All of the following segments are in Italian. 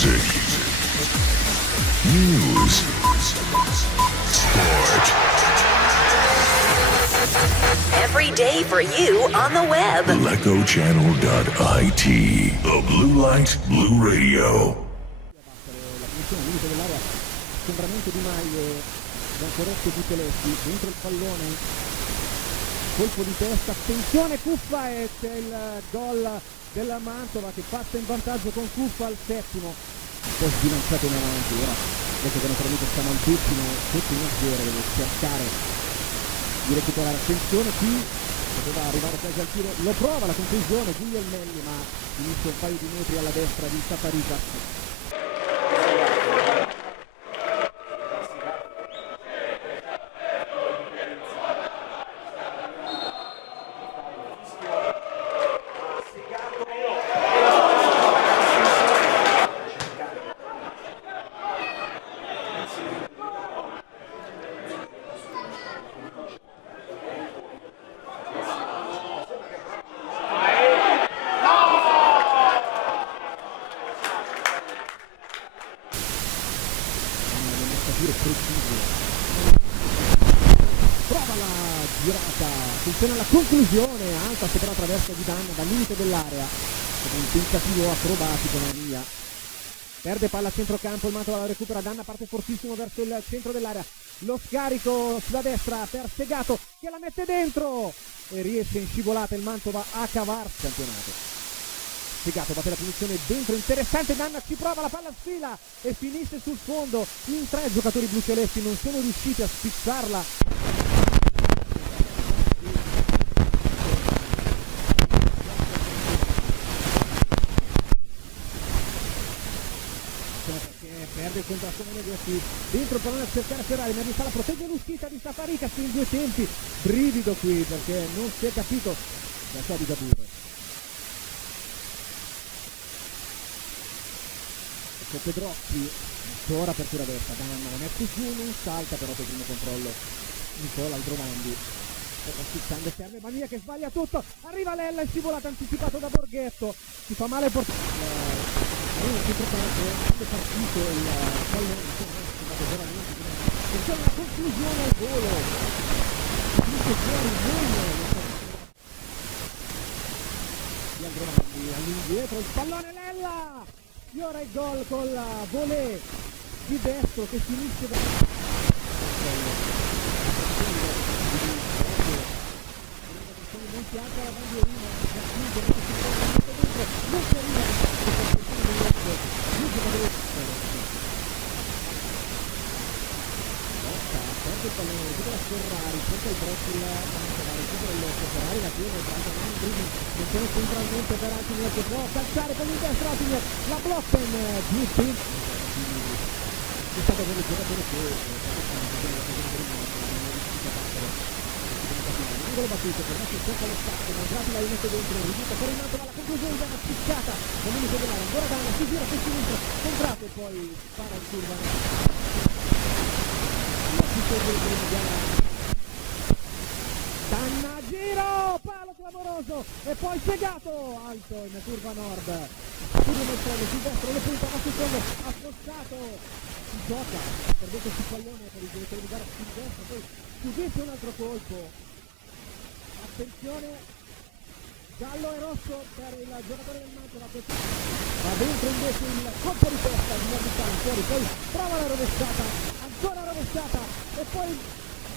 Music. News. Sport. Every day for you on the web. LecoChannel.it. The Blue Light Blue Radio. La punizione al limite dell'area, assembramento di maglie, Giancoretti e Bucceleschi, dentro il pallone, colpo di testa, attenzione Cuffa e c'è il gol della Mantova che passa in vantaggio con Cuffa al settimo, un po' sbilanciato in avanti, ora vedo che naturalmente sta malissimo sotto in azione, deve cercare di recuperare, attenzione qui, poteva arrivare quasi al tiro, lo prova la conclusione Guglielmelli ma finisce un paio di metri alla destra di Safaricas. Prova la girata, attenzione alla conclusione, alta sopra la traversa di Danna dal limite dell'area, con un tentativo acrobatico Maria, perde palla a centrocampo, il Mantova la recupera, Danna parte fortissimo verso il centro dell'area, lo scarico sulla destra per Segato che la mette dentro e riesce in scivolata il Mantova a cavarsi campionato. Segato batte la punizione dentro, interessante, Danna ci prova, la palla sfila e finisce sul fondo, in tre giocatori blucelesti non sono riusciti a spizzarla. Perché perde il contrasto Meneghetti, dentro il pallone a cercare Ferrari, ma la protegge l'uscita di Safaricas in due tempi, brivido qui perché non si è capito la sua disatura. Pedrocchi, ancora apertura destra, Danna la mette giù, non salta però per il primo controllo Nicola Aldrovandi, sta schizzando, ferme, Mania che sbaglia tutto, arriva Lella, è scivolato anticipato da Borghetto, si fa male il portiere, grande partito il pallone, attenzione alla conclusione al volo, finisce fuori di Aldrovandi, all'indietro il pallone Lella! E ora il gol con la volée di destro che finisce da... non si alza la bandierina, non si arriva perde il pallone, recupera Ferrari, cerca il braccio il Mantova, recupera il Ferrari, la tiene, attenzione centralmente per Altinier che può calciare con il destro Altinier, la blocca in più tempo, è stato quello giocatore che angolo battuto, per me cerca lo stacco, Mandrati la rimette dentro, risulta per il Mantova, la conclusione da una spiccata, con l'unico dell'area, ancora Danna, si gira sul sinistro, Mandrati e poi spara in curva. Danna, giro, palo clamoroso e poi Segato, alto in curva nord, Studio Mestrello sul destro, le punta, ma sul fondo, affossato, si gioca, perdete sul pallone per il direttore di gara sul destro, poi subisce un altro colpo, attenzione, giallo e rosso per il giocatore del Mantova, va dentro invece il colpo di testa di Nardicano, fuori, poi prova la rovesciata, ancora rovesciata e poi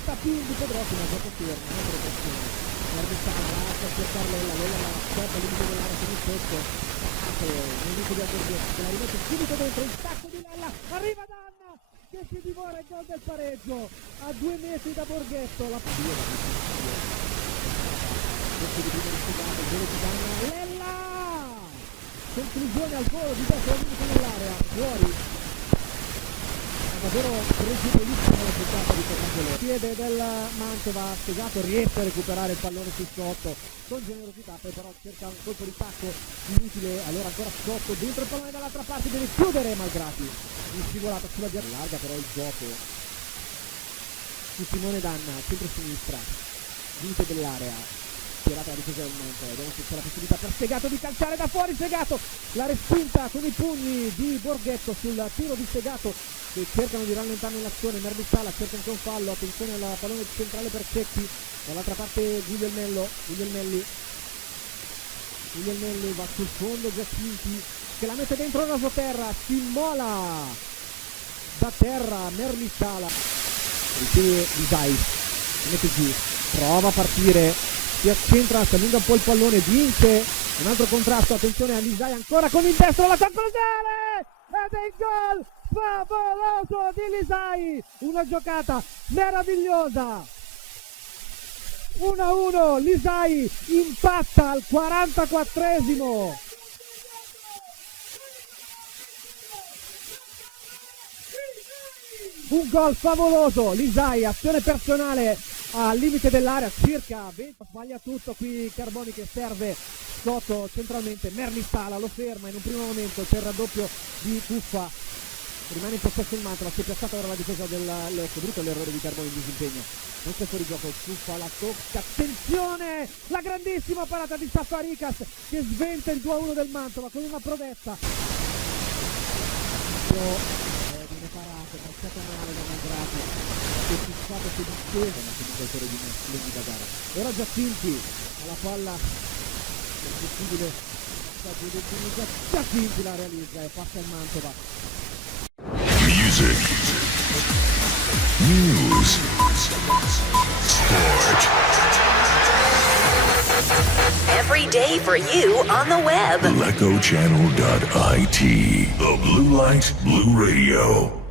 Tapin di Pedrocchi, ma gioco fermo, non rotazione, Nardicano lascia cercare Lella la cerca il limite dell'area con il petto, nemico di Alberghetti, che la rimette subito dentro, il tacco di Lella, arriva Danna che si divora il gol del pareggio a 2 metri da Borghetto, la di prima rispettato, il gol di Danna, Lella! Conclusione al volo di destra all'inizio dell'area, fuori. Davvero pregiudizialissima la giocata di Petrangelo. Piede del Mantova, Segato riesce a recuperare il pallone sul sotto con generosità, poi però cerca un colpo di tacco inutile, allora ancora sotto, dentro il pallone dall'altra parte, deve chiudere Malgrati. In scivolata sulla via larga però il gioco su Simone Danna, centro-sinistra, limite dell'area. tirata la difesa del Mantova, vediamo se c'è la possibilità per Segato di calciare da fuori. Segato, la respinta con i pugni di Borghetto sul tiro di Segato, che cercano di rallentarne l'azione. Merlissala cerca anche un fallo, attenzione al pallone centrale per Cecchi, dall'altra parte Guglielmelli va sul fondo, Giacinti che la mette dentro rasoterra, si immola da terra Merlissala, riceve Lisai, mette giù, prova a partire, si accentra, si allunga un po' il pallone, vince un altro contrasto, attenzione a Lisai ancora con il destro, la conclusione ed è il gol favoloso di Lisai, una giocata meravigliosa. 1-1, Lisai impatta al 44esimo. Un gol favoloso, Lisai, azione personale al limite dell'area, circa 20, sbaglia tutto qui Carboni che serve sotto centralmente, Merlissala lo ferma in un primo momento, c'è il raddoppio di Tuffa, rimane in possesso il Mantova, si è piazzata ora la difesa del Lecco, brutto l'errore di Carboni in disimpegno, non c'è fuori gioco, Tuffa la tocca, attenzione, la grandissima parata di Safarikas che sventa il 2-1 del Mantova con una prodezza. Viene parato, calciato male da Mandrati, che si sfata su difesa, ma comunque autore di una splendida gara. Ora Giacinti alla palla, è possibile Giacinti la realizza e passa il Mantova. Music, news, sport. Every day for you on the web. LecoChannel.it. The Blue Light Blue Radio.